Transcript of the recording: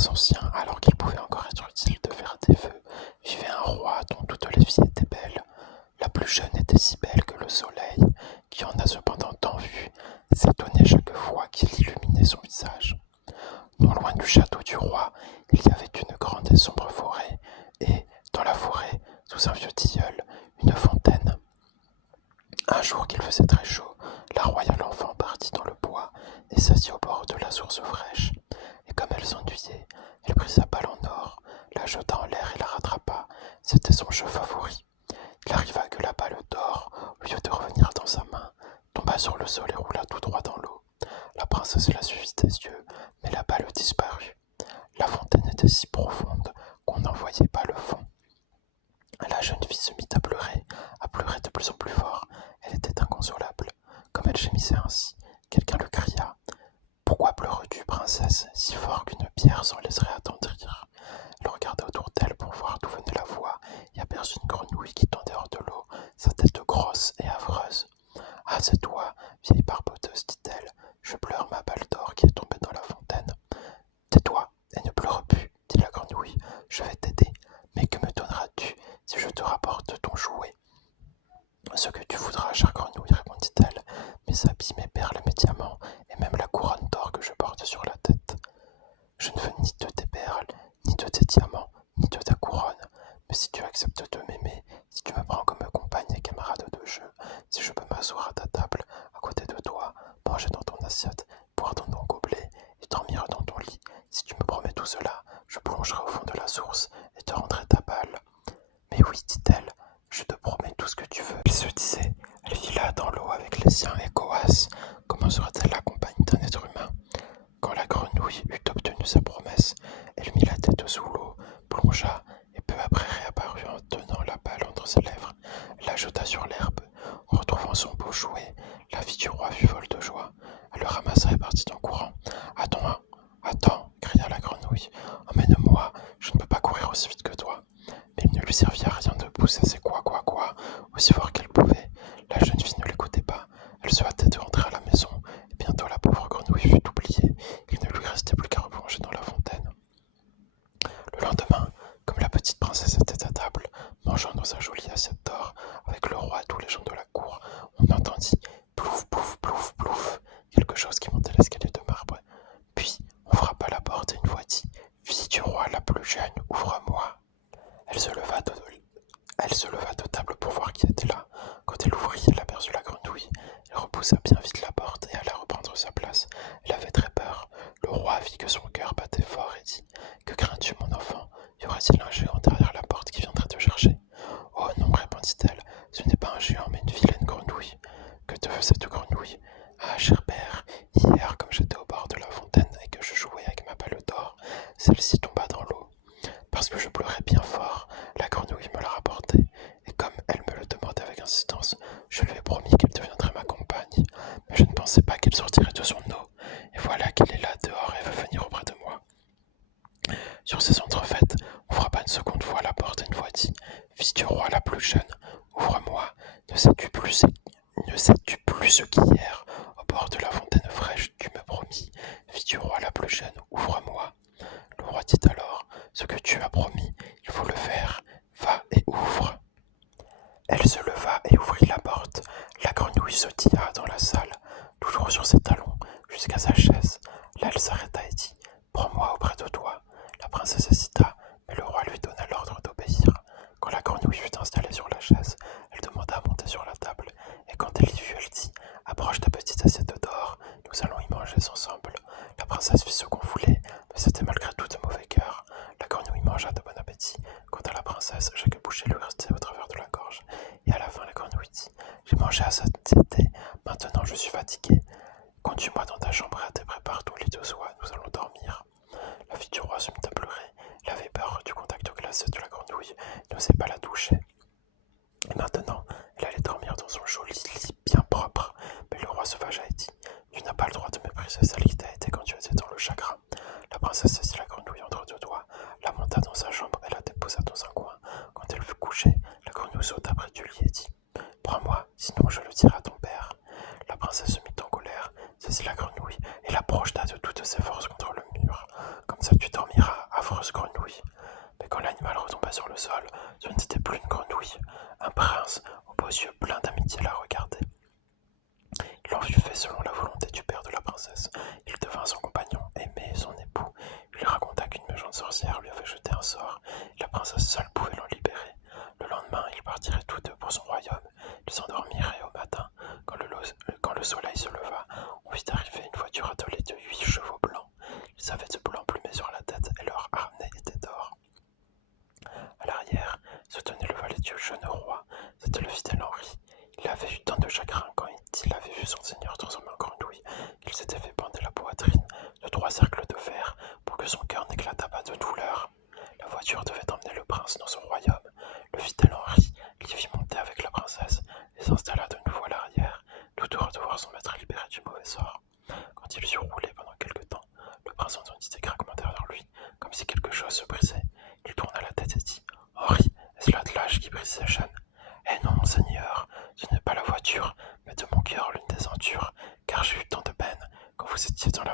très ancien, alors qu'il pouvait encore être utile de faire des vœux, vivait un roi dont toutes les filles étaient belles. La plus jeune était si belle que le soleil, qui en a cependant tant vu, s'étonnait chaque fois qu'il illuminait son visage. Non loin du château du roi, il y avait une grande et sombre forêt, et, dans la forêt, sous un vieux tilleul, une fontaine. Un jour qu'il faisait très chaud, la royale enfant partit dans le bois et s'assit au bord de la source fraîche. Et comme elle s'ennuyait, elle prit sa balle en or, la jeta en l'air et la rattrapa. C'était son jeu favori. Il arriva que la balle d'or, au lieu de revenir dans sa main, tomba sur le sol et roula tout droit dans l'eau. La princesse la suivit des yeux, mais la balle disparut. La fontaine était si profonde qu'on n'en voyait pas le fond. La jeune fille se mit à pleurer de plus en plus fort. Elle était inconsolable. Comme elle gémissait ainsi, quelqu'un lui cria. Pourquoi pleures-tu, princesse, si fort qu'une pierre s'en laisserait attendrir? Elle regarda autour d'elle pour voir d'où venait la voix et aperçut une grenouille qui tendait hors de l'eau, sa tête grosse et affreuse. Ah, c'est toi, vieille barboteuse, dit-elle. Je pleure ma balle d'or qui est tombée dans la fontaine. Tais-toi et ne pleure plus, dit la grenouille. Je vais t'aider. Mais que me donneras-tu si je te rapporte ton jouet? Ce que tu voudras, chère grenouille, répondit-elle, mes habits, mes perles, mes diamants, et même la couronne d'or que je porte sur la tête. Je ne veux ni de tes perles, ni de tes diamants, ni de ta couronne, mais si tu acceptes de m'aimer, si tu me prends comme compagne et camarade de jeu, si je peux m'asseoir à ta table, à côté de toi, manger dans ton assiette, boire dans ton gobelet, et dormir dans ton lit, si tu me promets tout cela, je plongerai au fond de la source et te rendrai ta balle. Mais oui, dit-elle, je te promets tout ce que tu veux. Il se disait, elle fila dans l'eau avec les siens et coasse. Comment serait-elle la compagne d'un être humain? Quand la grenouille eut obtenu sa promesse, elle mit la tête sous l'eau, plongea et peu après réapparut en tenant la balle entre ses lèvres. Elle la jeta sur l'herbe. En retrouvant son beau jouet, la fille du roi fut folle de joie. Elle le ramassa et partit en courant. Attends, attends, cria la grenouille. Emmène-moi, je ne peux pas courir aussi vite que toi. Mais il ne lui servit à rien de pousser ses quoi, aussi fort qu'elle pouvait. La jeune fille ne l'écoutait pas. Elle se hâtait de rentrer à la maison, et bientôt la pauvre grenouille fut oubliée. Il ne lui restait plus qu'à replonger dans la fontaine. Le lendemain, comme la petite princesse était à table, mangeant dans sa jolie assiette d'or, avec le roi et tous les gens de la cour, on entendit plouf, plouf, plouf, plouf, quelque chose qui montait l'escalier de marbre. Puis, on frappa à la porte et une voix dit « Fille du roi la plus jeune, ouvre-moi !» Elle se leva de table pour voir qui était là. Quand elle ouvrit, elle aperçut la grenouille. Elle repoussa bien vite la porte et alla reprendre sa place. Elle avait très peur. Le roi vit que son cœur battait fort et dit « Que crains-tu, mon enfant? Y aura-t-il un géant derrière la porte qui viendrait te chercher ?»« Oh non, répondit-elle, ce n'est pas un géant, mais une vilaine grenouille. »« Que te veut cette grenouille? »« Ah, cher père, hier, comme j'étais au bord de la fontaine et que je jouais avec ma balle d'or, celle-ci tomba dans l'eau. Parce que je pleurais bien fort, la grenouille me l'a rapportée, et comme elle me le demandait avec insistance, je lui ai promis qu'elle deviendrait ma compagne, mais je ne pensais pas qu'elle sortirait de son eau, et voilà qu'elle est là dehors et veut venir auprès de moi. Sur ces entrefaites, on frappa une seconde fois à la porte et une voix dit « Fille du roi la plus jeune, ouvre-moi, ne sais-tu plus ce qu'hier, au bord de la fontaine fraîche, tu me promis, fille du roi la plus jeune, ouvre-moi. » Le roi dit alors « Ce que tu as promis, il faut le faire. Va et ouvre. » Elle se leva et ouvrit la porte. La grenouille sautilla dans la salle, toujours sur ses talons, jusqu'à sa chaise. Là, elle s'arrêta et dit « Prends-moi auprès de toi. » La princesse hésita, mais le roi lui donna l'ordre d'obéir. Quand la grenouille fut installée sur la chaise, elle demanda à monter sur la table, et quand elle y fut, elle dit « Approche ta petite assiette d'or, nous allons y manger ensemble. » La princesse fit ce qu'on voulait, mais c'était malgré tout de mauvais cœur. La grenouille mangea de bon appétit. Quant à la princesse, chaque bouchée lui restait au travers de la gorge, et à la fin la grenouille dit « J'ai mangé à satiété, maintenant je suis fatiguée. Conduis-moi dans ta chambre et prépare ton lit de soie, nous allons dormir. » La fille du roi se mit à pleurer. Elle avait peur du contact glacé de la grenouille, n'osait pas la toucher. Et maintenant, elle allait dormir dans son joli lit bien propre. Mais le roi se fâcha et dit « Tu n'as pas le droit de mépriser celle qui t'a été quand tu étais dans le chagrin. » La princesse saisit la grenouille entre deux doigts, la monta dans sa chambre et la déposa dans un coin. Quand elle fut couchée, la grenouille sauta près du lit et dit « Prends-moi, sinon je le dirai à ton père. » La princesse se mit en colère, saisit la grenouille et la projeta de toutes ses forces contre le mur. Comme ça tu dormiras, affreuse grenouille. Mais quand l'animal retomba sur le sol, ce n'était plus une grenouille. Un prince, aux beaux yeux pleins d'amitié, la regardait. Il en fut fait selon la volonté du père de la princesse. Il devint son compagnon aimé et son époux. Il lui raconta qu'une méchante sorcière lui avait jeté un sort, et la princesse seule pouvait l'en libérer. Le lendemain, ils partiraient tous deux pour son royaume. Ils s'endormiraient et au matin. Quand le soleil se leva, on vit arriver une voiture attelée de 8 chevaux blancs. Ils avaient de blancs plumés sur la tête et leur harnais était d'or. À l'arrière se tenait le valet du jeune roi. C'était le fidèle Henri. Il avait eu tant de chagrin quand il avait vu son seigneur transformé en grenouille qu'il s'était fait bander la poitrine de 3 cercles de fer pour que son cœur n'éclatât pas de douleur. La voiture devait emmener le prince dans son royaume. Le fidèle Henri l'y fit monter avec la princesse et s'installa de nouveau à l'arrière, tout heureux de voir son maître libéré du mauvais sort. Quand il eut roulé pendant quelque temps, le prince entendit des craquements derrière lui, comme si quelque chose se brisait. Il tourna la tête et dit « Henri, est-ce l'attelage qui brise ses chaînes ?»« Eh non, monseigneur, ce n'est pas la voiture, mais de mon cœur l'une des entures, car j'ai eu tant de peine quand vous étiez dans